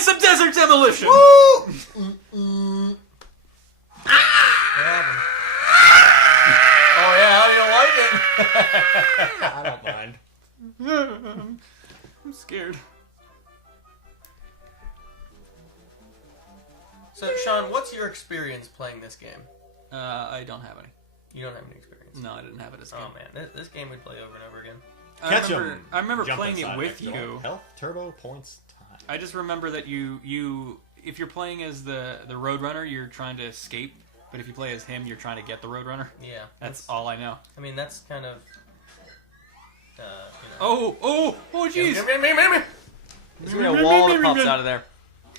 play some Desert Demolition! Woo! Oh yeah, how do you like it? I don't mind. I'm scared. So, Sean, what's your experience playing this game? I don't have any. You don't have any experience? No, I didn't have it as a game. Oh man, this game we'd play over and over again. I remember playing it with you. Health, turbo, points, time. I just remember that you if you're playing as the Roadrunner, you're trying to escape. But if you play as him, you're trying to get the Roadrunner. Yeah. That's all I know. I mean, that's kind of... you know. Oh, jeez! There's gonna be a wall that pops out of there.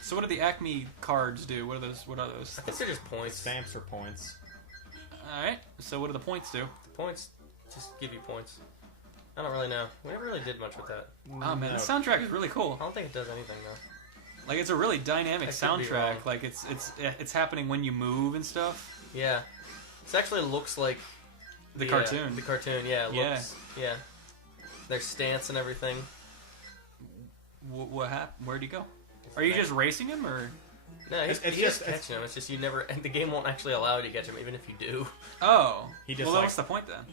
So what do the Acme cards do? What are those? I think they're just points. Stamps or points. Alright, so what do the points do? The points just give you points. I don't really know. We never really did much with that. Oh man, the soundtrack is really cool. I don't think it does anything though. Like it's a really dynamic I could be wrong. soundtrack. Like it's happening when you move and stuff. Yeah. This actually looks like The cartoon. The cartoon, yeah. It looks, yeah. Their stance and everything. What happened? Where'd he go? Are you just racing him or? No, It's he's just- catching him. It's just you never. And the game won't actually allow you to catch him, even if you do. Oh. He just well, like- what's the point then?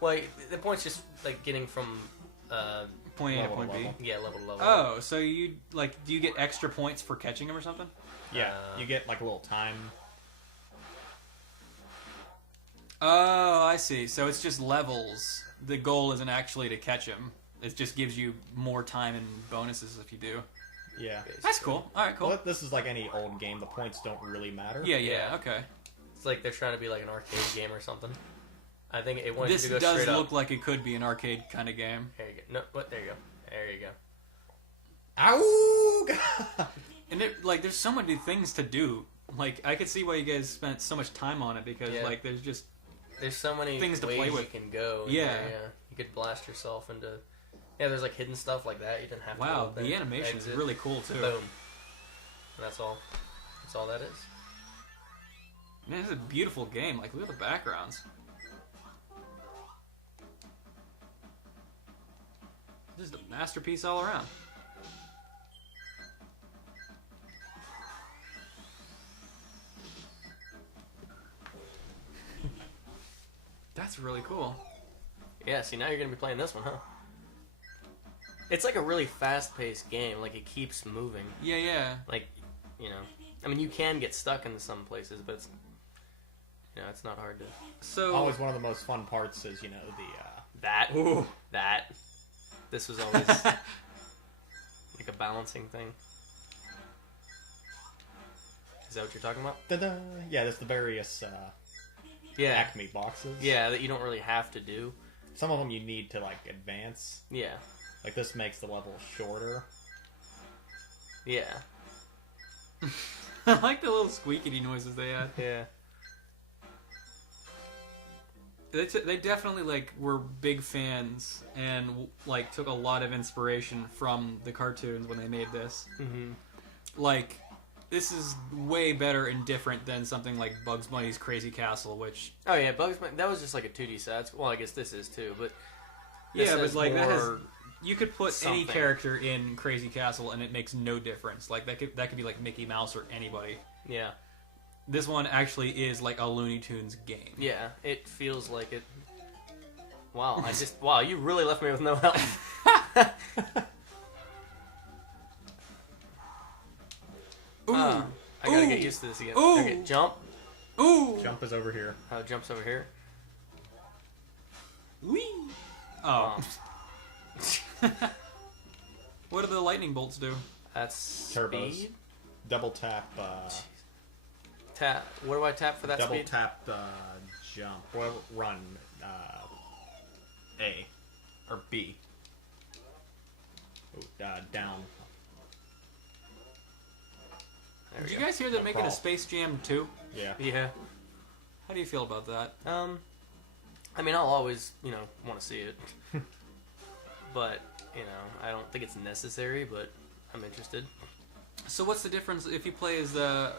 Well, the point's just like getting from. Point A to Level to point B. level. Yeah, level to level. Oh, so you do you get extra points for catching him or something? Yeah, you get like a little time. Oh, I see. So it's just levels. The goal isn't actually to catch him. It just gives you more time and bonuses if you do. Yeah. That's cool. All right, cool. Well, this is like any old game. The points don't really matter. Yeah, okay. It's like they're trying to be like an arcade game or something. I think it wants This you to go does straight look up. like it could be an arcade kind of game. There you go. No, what? There you go. There you go. Ow! God. And it like there's so many things to do. Like I could see why you guys spent so much time on it because Yeah. like there's just There's so many Things to ways play you with. can go. Yeah. Yeah. You could blast yourself into. Yeah, there's like hidden stuff like that. You didn't have to. wow, go the animation is exit. really cool too. Boom. And that's all. That's all that is. Man, it's a beautiful game. Like look at the backgrounds. Just a masterpiece all around. That's really cool. Yeah. See, now you're gonna be playing this one, huh? It's like a really fast-paced game. Like it keeps moving. Yeah. Like, you know, I mean, you can get stuck in some places, but it's, you know, it's not hard to. So Always one of the most fun parts is, you know, the That. This was always like a balancing thing. Is that what you're talking about? da-da. Yeah, there's the various Yeah. Acme boxes. Yeah, that you don't really have to do. Some of them you need to like advance. Yeah. Like this makes the level shorter. Yeah. I like the little squeaky noises they had. Yeah. They definitely like were big fans and like took a lot of inspiration from the cartoons when they made this. Mm-hmm. Like this is way better and different than something like Bugs Bunny's Crazy Castle, which Oh yeah, Bugs Bunny. That was just like a 2D set. Well, I guess this is too, but yeah, this but like that has more you could put any something. character in Crazy Castle and it makes no difference. Like that could be like Mickey Mouse or anybody. Yeah. This one actually is like a Looney Tunes game. Yeah, it feels like it. Wow, wow, you really left me with no help. Ooh. I gotta get Ooh. used to this again. Ooh. Okay, jump. Ooh. Jump is over here. Jumps over here. Whee. Oh. What do the lightning bolts do? That's Turbos. speed. Double tap. Tap. What do I tap for that Double speed? tap. Jump. Well, run. A or B. Ooh, down. There we Did you go. guys hear they're No making a problem. Space Jam 2? Yeah. Yeah. How do you feel about that? I mean, I'll always, want to see it. But, I don't think it's necessary, but I'm interested. So what's the difference if you play as the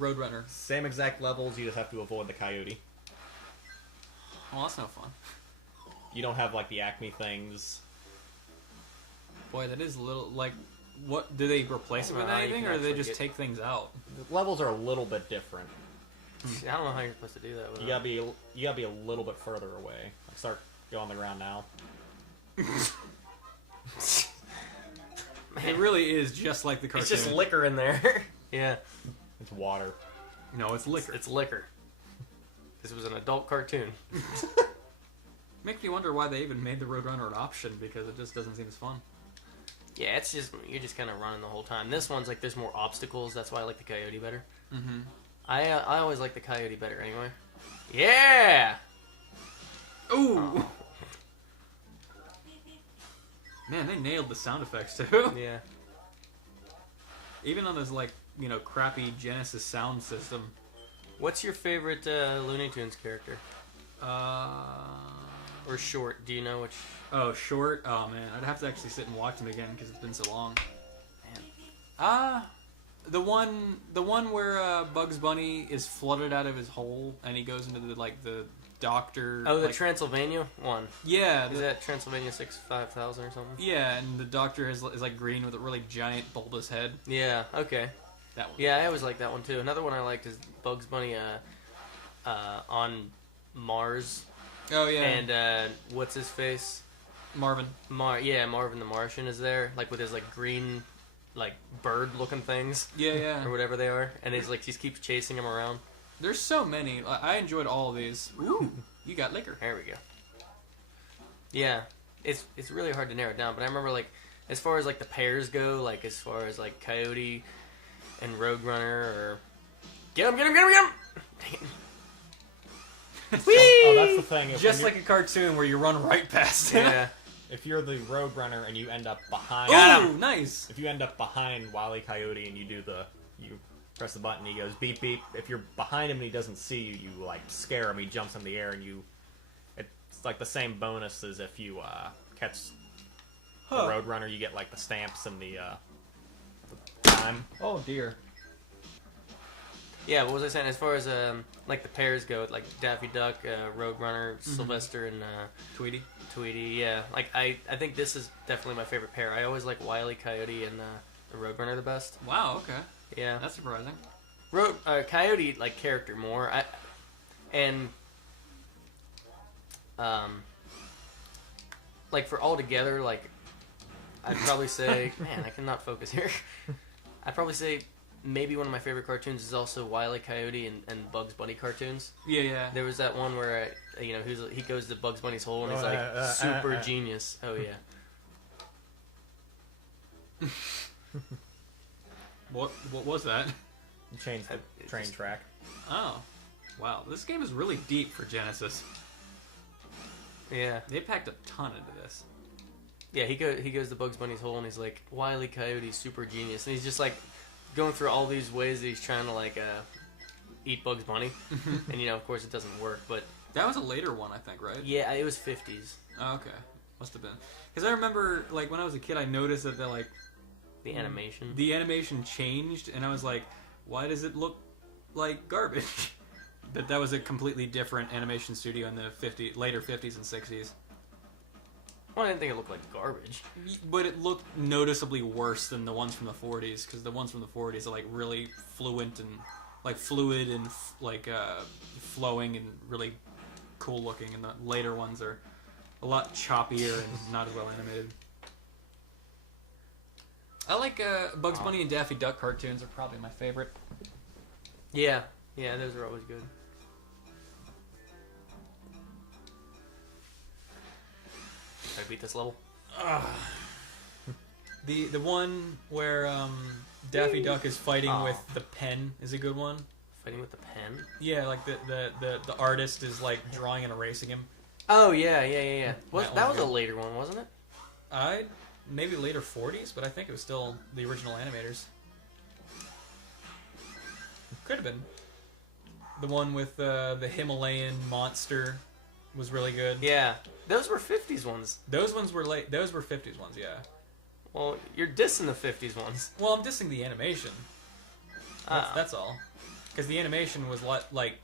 Roadrunner? Same exact levels. You just have to avoid the coyote. Well, that's no fun. You don't have like the Acme things. Boy, that is a little like what do they replace it with You anything, can or do they actually just get- take things out? The levels are a little bit different. I don't know how you're supposed to do that. With You gotta be a little bit further away. Like start go on the ground now. It really is just like the cartoon. It's just liquor in there. Yeah. It's water. No, it's liquor. It's liquor. This was an adult cartoon. Makes me wonder why they even made the Roadrunner an option, because it just doesn't seem as fun. Yeah, it's just you're just kind of running the whole time. This one's like there's more obstacles. That's why I like the Coyote better. Mm-hmm. I always like the Coyote better anyway. Yeah. Ooh! Oh. Man, they nailed the sound effects too. Yeah. Even on this, like, you know, crappy Genesis sound system. What's your favorite Looney Tunes character or short? Do you know which? Oh, short? Oh, man. I'd have to actually sit and watch them again because it's been so long. Man. The one where Bugs Bunny is flooded out of his hole and he goes into the doctor. Oh, the like, Transylvania one. yeah. Is that Transylvania 5000 or something? Yeah, and the doctor is like green with a really giant bulbous head. Yeah. Okay. That one. Yeah, I always like that one too. Another one I liked is Bugs Bunny on Mars. Oh yeah. And what's his face? Marvin. Marvin the Martian is there, like with his like green, like bird-looking things Yeah. or whatever they are, and he's like he keeps chasing him around. There's so many. I enjoyed all of these. Ooh, you got liquor. There we go. Yeah, it's really hard to narrow it down, but I remember like as far as like the pairs go, like as far as like Coyote and Roadrunner or get him. Oh, that's the thing. Just like a cartoon where you run right past him. Yeah. if you're the Roadrunner and you end up behind. Ooh, nice. If you end up behind Wile E. Coyote and you press the button, he goes beep beep. If you're behind him and he doesn't see you, you like scare him. He jumps in the air and it's like the same bonus as if you catch the Roadrunner. You get like the stamps and the time. Oh dear. Yeah, what was I saying? As far as like the pairs go, like Daffy Duck, Roadrunner, Sylvester, and Tweety. Yeah, like I think this is definitely my favorite pair. I always like Wile E. Coyote and the Roadrunner the best. Wow. Okay. Yeah, That's surprising. Coyote like character more. Like for all together, like I'd probably say, man, I cannot focus here. I'd probably say maybe one of my favorite cartoons is also Wile E. Coyote and Bugs Bunny cartoons. Yeah. There was that one where he goes to Bugs Bunny's hole and he's like super genius. Oh yeah. What was that? You change the train track. Oh. Wow. This game is really deep for Genesis. Yeah. They packed a ton into this. Yeah, he goes to Bugs Bunny's hole and he's like, Wile E. Coyote, super genius, and he's just like going through all these ways that he's trying to like eat Bugs Bunny, and of course it doesn't work. But That was a later one, I think, right? yeah, it was 50s. Oh, okay. Must have been. Because I remember, like, when I was a kid, I noticed that The animation. the animation changed, and I was like, why does it look like garbage? that was a completely different animation studio in the later 50s and 60s. Well, I didn't think it looked like garbage. But it looked noticeably worse than the ones from the 40s, because the ones from the 40s are like really fluid and flowing and really cool looking, and the later ones are a lot choppier and not as well animated. I like Bugs Bunny and Daffy Duck cartoons are probably my favorite. Yeah, those are always good. Try to beat this level. The one where Daffy Duck is fighting with the pen is a good one. Fighting with the pen? Yeah, like the artist is like drawing and erasing him. Oh, yeah. That was a good. later one, wasn't it? Maybe later 40s, but I think it was still the original animators. Could have been. The one with the Himalayan monster was really good. Yeah. Those were 50s ones. Those ones were late. Those were 50s ones, yeah. Well, you're dissing the 50s ones. Well, I'm dissing the animation. That's all. Because the animation was like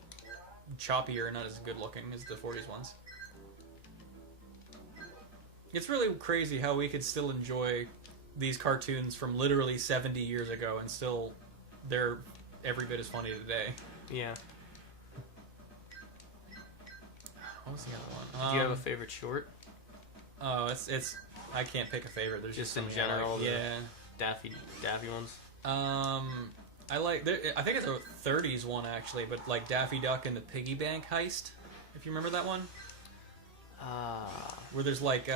choppier and not as good looking as the 40s ones. It's really crazy how we could still enjoy these cartoons from literally 70 years ago, and still they're every bit as funny today. Yeah. What was the other one? Do you have a favorite short? Oh, it's. I can't pick a favorite. There's Just so in many general, I like. Yeah. Daffy ones. I like. I think it's a 30s one actually, but like Daffy Duck and the Piggy Bank Heist. If you remember that one, where there's like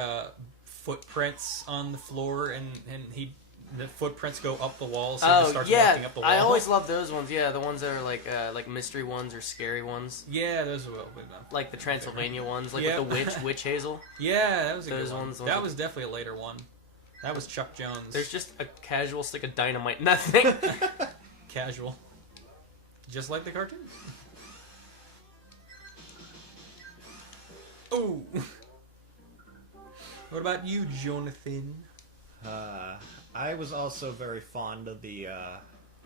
footprints on the floor, and the footprints go up the wall, so he starts walking up the wall. I always love those ones. Yeah, the ones that are like mystery ones or scary ones. Yeah, those were like the Transylvania ones, like Yep. with the witch Hazel. Yeah, that was a Those good one. ones- That was definitely a later one. That was Chuck Jones. There's just a casual stick of dynamite in that thing. Casual. Just like the cartoon. Oh. What about you, Jonathan? I was also very fond of the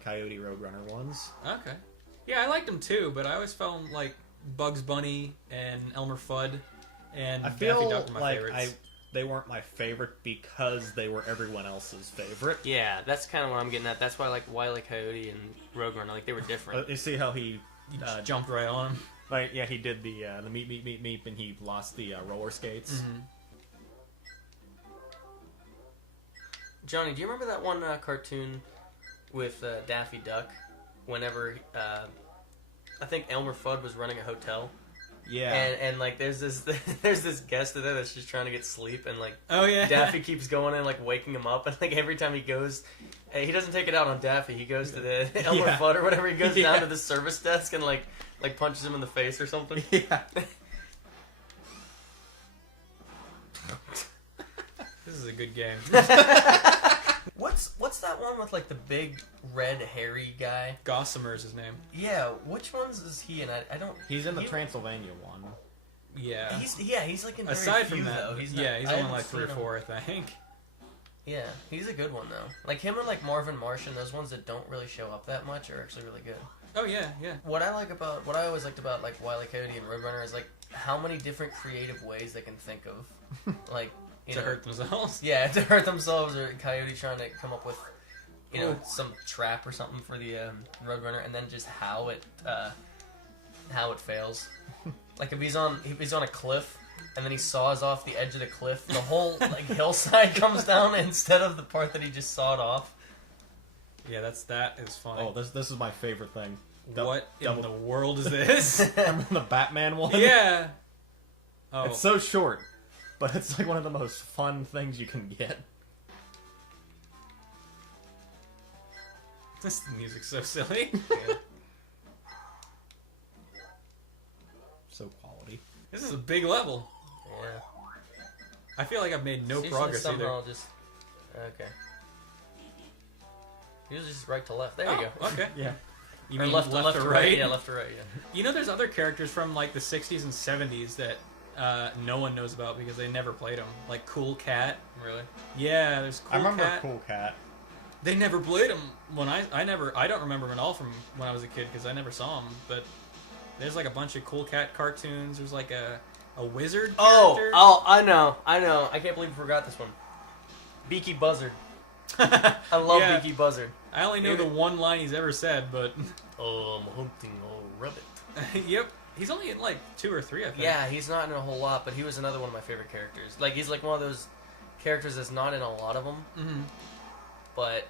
Coyote Roadrunner ones. Okay. Yeah, I liked them too, but I always found like Bugs Bunny and Elmer Fudd and I Daffy feel Duck were my like favorites. they weren't my favorite because they were everyone else's favorite. Yeah, that's kind of what I'm getting at. That's why I like Wile E. Coyote and Roadrunner. Like they were different. You see how he You just jumped right on him. like he did the meep, and he lost the roller skates. Mm-hmm. Johnny, do you remember that one cartoon with Daffy Duck? Whenever I think Elmer Fudd was running a hotel. Yeah. And like there's this guest in there that's just trying to get sleep, and like Oh yeah. Daffy keeps going and like waking him up, and like every time he goes, he doesn't take it out on Daffy. He goes to the Elmer Yeah. Fudd or whatever. He goes Yeah. down to the service desk and like punches him in the face or something. Yeah. This is a good game. What's that one with like the big red hairy guy? Gossamer's his name. Yeah, which ones is he in? I don't. He's in the Transylvania one. Yeah. He's like in very Aside few, from that, though. He's yeah, he's I only haven't like 3 or seen him. 4, I think. Yeah, he's a good one though. Like him and like Marvin Martian, those ones that don't really show up that much are actually really good. Oh yeah, yeah. What I always liked about like Wile E. Coyote and Roadrunner is like how many different creative ways they can think of, like you To know, hurt themselves. Yeah, to hurt themselves, or Coyote trying to come up with, you know, Ooh. some trap or something for the Roadrunner, and then just how it fails. Like if he's on a cliff, and then he saws off the edge of the cliff, the whole like hillside comes down instead of the part that he just sawed off. Yeah, that is funny. Oh, this is my favorite thing. What in the world is this? Remember the Batman one? Yeah. Oh. It's so short, but it's like one of the most fun things you can get. This music's so silly. Yeah. So quality. This is a big level. Yeah. I feel like I've made no Usually progress either. somehow just okay. Usually just right to left. There you go. Okay. Yeah. You Or mean left left to or right? right? Yeah, left to right. Yeah. You know, there's other characters from like the 60s and 70s that no one knows about because they never played them. Like Cool Cat. Really? Yeah, there's Cool I remember Cat. Cool Cat. They never played them when I don't remember them at all from when I was a kid because I never saw them. But there's like a bunch of Cool Cat cartoons. There's like a wizard character. Oh, I know. I can't believe I forgot this one. Beaky Buzzard. I love Yeah. Beaky Buzzard. I only know the one line he's ever said, but I'm hunting a rabbit. yep, he's only in like 2 or 3, I think. Yeah, he's not in a whole lot, but he was another one of my favorite characters. Like, he's like one of those characters that's not in a lot of them, Mm-hmm. but,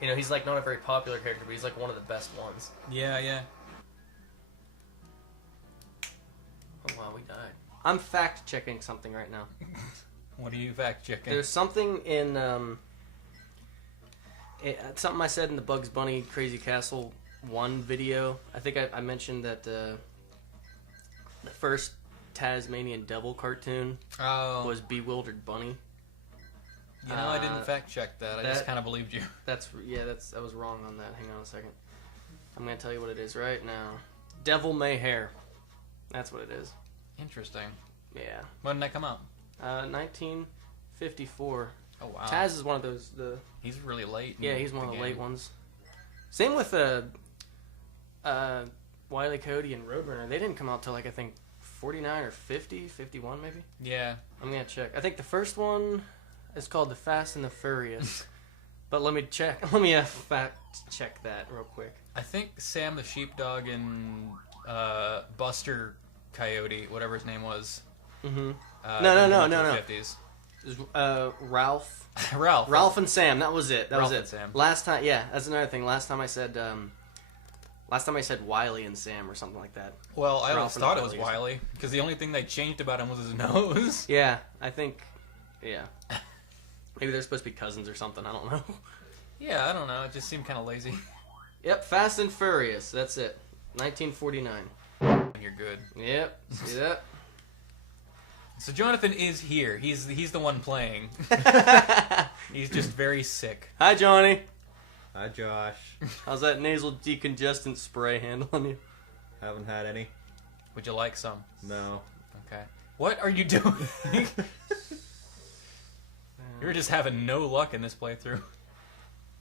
you know, he's like not a very popular character, but he's like one of the best ones. Yeah, yeah. Oh, wow, we died. I'm fact-checking something right now. What are you fact checking? There's something in, something I said in the Bugs Bunny Crazy Castle 1 video. I think I mentioned that the first Tasmanian Devil cartoon Oh, was Bewildered Bunny. you know, I didn't fact check that. I just that- kind of believed you. I was wrong on that. Hang on a second. I'm gonna tell you what it is right now. Devil May Hair. That's what it is. Interesting. Yeah. When did that come out? 1954. Oh wow. Taz is one of those. He's really late. Yeah, he's one of the late ones. Same with Wile E. Coyote and Roadrunner. They didn't come out till like I think 49 or 50, 51 maybe. Yeah. I'm gonna check. I think the first one It's called The Fast and the Furious. But let me fact check that real quick. I think Sam the Sheepdog and Buster Coyote, whatever his name was. Mm-hmm. No. 50s. Ralph. Ralph and Sam. That was it. Ralph and Sam. Last time, yeah, that's another thing. Last time I said Wiley and Sam or something like that. Well, I always Ralph and thought it was Wiley. Wiley because the only thing they changed about him was his nose. Yeah, I think. Yeah. Maybe they're supposed to be cousins or something. I don't know. Yeah, I don't know. It just seemed kind of lazy. Yep, Fast and Furious. That's it. 1949. You're good. Yep. See that? So Jonathan is here. He's the one playing. He's just very sick. Hi, Johnny. Hi, Josh. How's that nasal decongestant spray handling you? Haven't had any. Would you like some? No. Okay. What are you doing? You're just having no luck in this playthrough.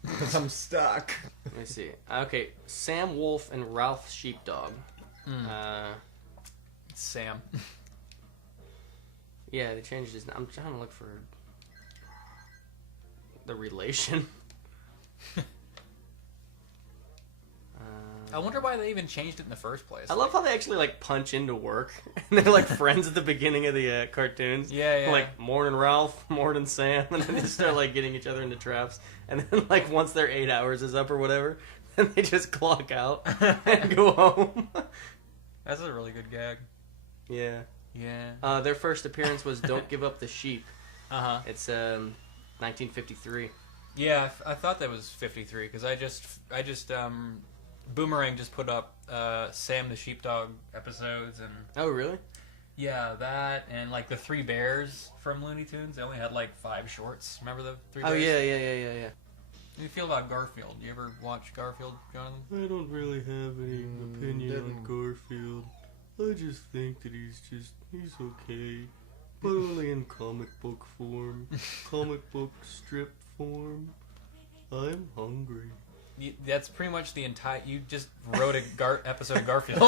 Because I'm stuck. Let me see. Okay, Sam Wolf and Ralph Sheepdog. Sam. Yeah, they changed his name. I'm trying to look for the relation. I wonder why they even changed it in the first place. I love how they actually like punch into work. And they're like friends at the beginning of the cartoons. Yeah. Like morning Ralph, morning Sam, and then they start like getting each other into traps. And then like once their 8 hours is up or whatever, then they just clock out and go home. That's a really good gag. Yeah. Yeah. Their first appearance was "Don't Give Up the Sheep." It's 1953. Yeah, I thought that was 53 because I just Boomerang just put up Sam the Sheepdog episodes and Oh, really? yeah, that and like the Three Bears from Looney Tunes. They only had like 5 shorts. Remember the Three Bears? Oh yeah. How do you feel about Garfield? You ever watch Garfield, Jonathan? I don't really have any opinion on Garfield. I just think that he's okay. But only in comic book form. Comic book strip form. I'm hungry. That's pretty much the entire. You just wrote a episode of Garfield. Do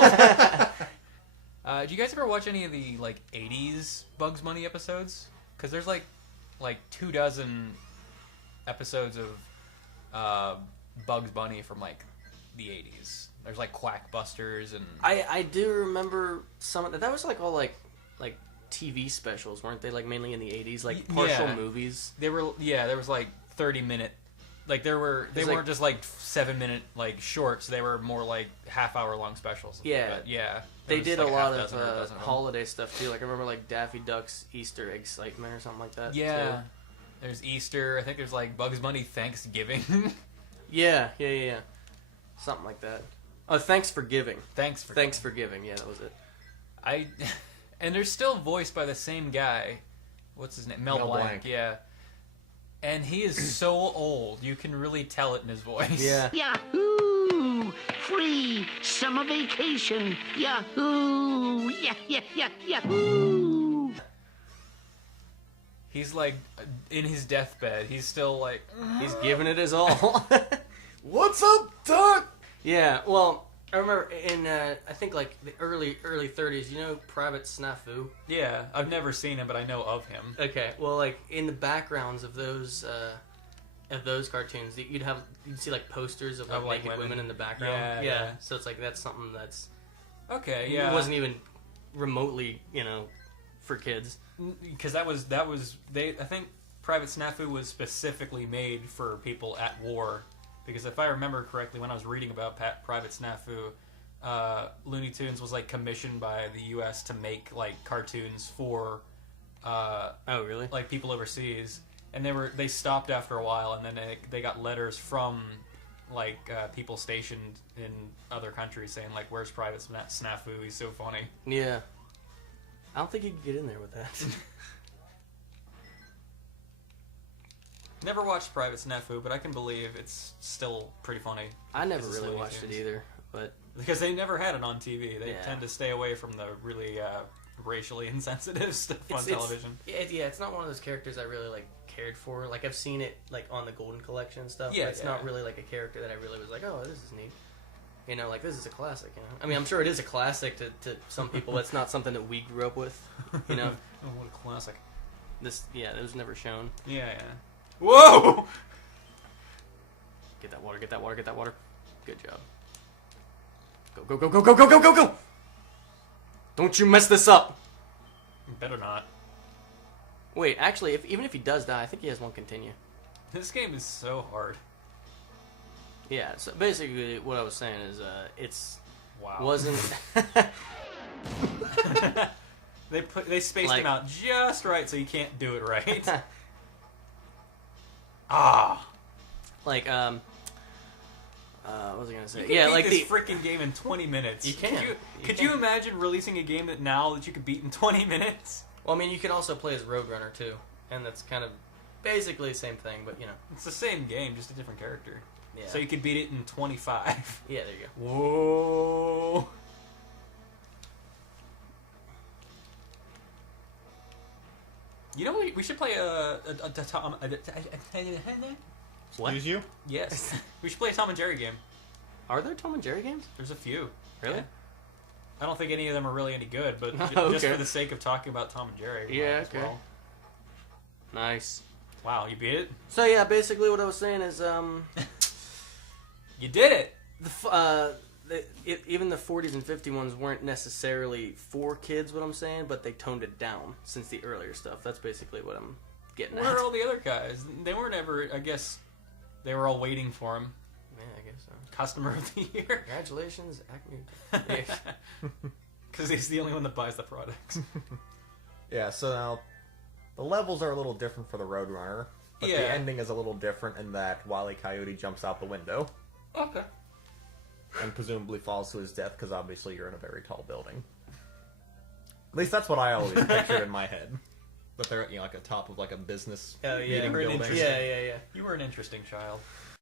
you guys ever watch any of the like 80s Bugs Bunny episodes? Because there's like 24 episodes of Bugs Bunny from like the 80s. There's like Quackbusters and I do remember some of that. That was like all like TV specials, weren't they? Like mainly in the 80s, like partial movies. They were there was like 30-minute. Like they weren't just like 7-minute like shorts. They were more like half-hour long specials. Yeah, but yeah. They did like a lot of of holiday stuff too. Like I remember like Daffy Duck's Easter Excitement or something like that. Yeah. too. There's Easter. I think there's like Bugs Bunny Thanksgiving. Yeah. Something like that. Oh, Thanks for Giving. Thanks for Giving. Yeah, that was it. And they're still voiced by the same guy. What's his name? Mel Blanc. Yeah. And he is so old, you can really tell it in his voice. Yeah. Yahoo! Free summer vacation. Yahoo! Yahoo! He's like in his deathbed. He's still like He's giving it his all. What's up, Doc? Yeah, well, I remember in I think like the early 30s. You know Private Snafu? yeah. I've never seen him, but I know of him. Okay, well, like in the backgrounds of those cartoons, you'd see like posters of like, Of, like, naked women in the background. Yeah. So it's like that's something that's Okay, yeah. it wasn't even remotely for kids. Because that was I think Private Snafu was specifically made for people at war. Because if I remember correctly, when I was reading about Private Snafu, Looney Tunes was like commissioned by the U.S. to make like cartoons for Oh, really? like people overseas, and they stopped after a while, and then they got letters from like people stationed in other countries saying like, "Where's Private Snafu? He's so funny." Yeah. I don't think you could get in there with that. Never watched Private Snafu, but I can believe it's still pretty funny. I never Because it's really Looney watched it Tunes. either, but Because they never had it on TV. They Yeah. tend to stay away from the really racially insensitive stuff on television. It's not one of those characters I really like cared for. Like I've seen it like on the Golden Collection and stuff. Yeah, but it's not really like a character that I really was like, oh, this is neat. Like this is a classic. I mean, I'm sure it is a classic to some people, but it's not something that we grew up with. Oh, what a classic. It was never shown. Yeah, yeah. Whoa! Get that water, get that water, get that water. Good job. Go, go, go, go, go, go, go, go, go! Don't you mess this up! Better not. Wait, actually, even if he does die, I think he has one continue. This game is so hard. Yeah, so basically what I was saying is, it's... Wow. Wasn't... They spaced Like- him out just right so you can't do it right. Ah. like, what was I gonna say? You can Yeah, beat like this the... freaking game in 20 minutes. You can. Could you imagine releasing a game that you could beat in 20 minutes? Well, I mean, you could also play as Roadrunner, too. And that's kind of basically the same thing, but, you know. It's the same game, just a different character. Yeah. So you could beat it in 25. Yeah, there you go. Whoa. You know, we should play What? Excuse you? Yes. We should play a Tom and Jerry game. Are there Tom and Jerry games? There's a few. Really? Yeah. I don't think any of them are really any good, but just Okay. for the sake of talking about Tom and Jerry. we Yeah, might as okay. well. Nice. Wow, you beat it? So, yeah, basically what I was saying is, You did it! even the 40s and 50s ones weren't necessarily for kids, what I'm saying, but they toned it down since the earlier stuff. That's basically what I'm getting Where at. are all the other guys? They weren't ever, I guess, they were all waiting for him. Yeah, I guess so. Customer of the year. Congratulations, Acme. Because he's the only one that buys the products. Yeah, so now the levels are a little different for the Roadrunner, but Yeah. the ending is a little different in that Wile E. Coyote jumps out the window Okay. and presumably falls to his death because obviously you're in a very tall building. At least that's what I always pictured in my head. But they're at like a top of like a business Oh, yeah. meeting Pretty building. interesting. Yeah. You were an interesting child.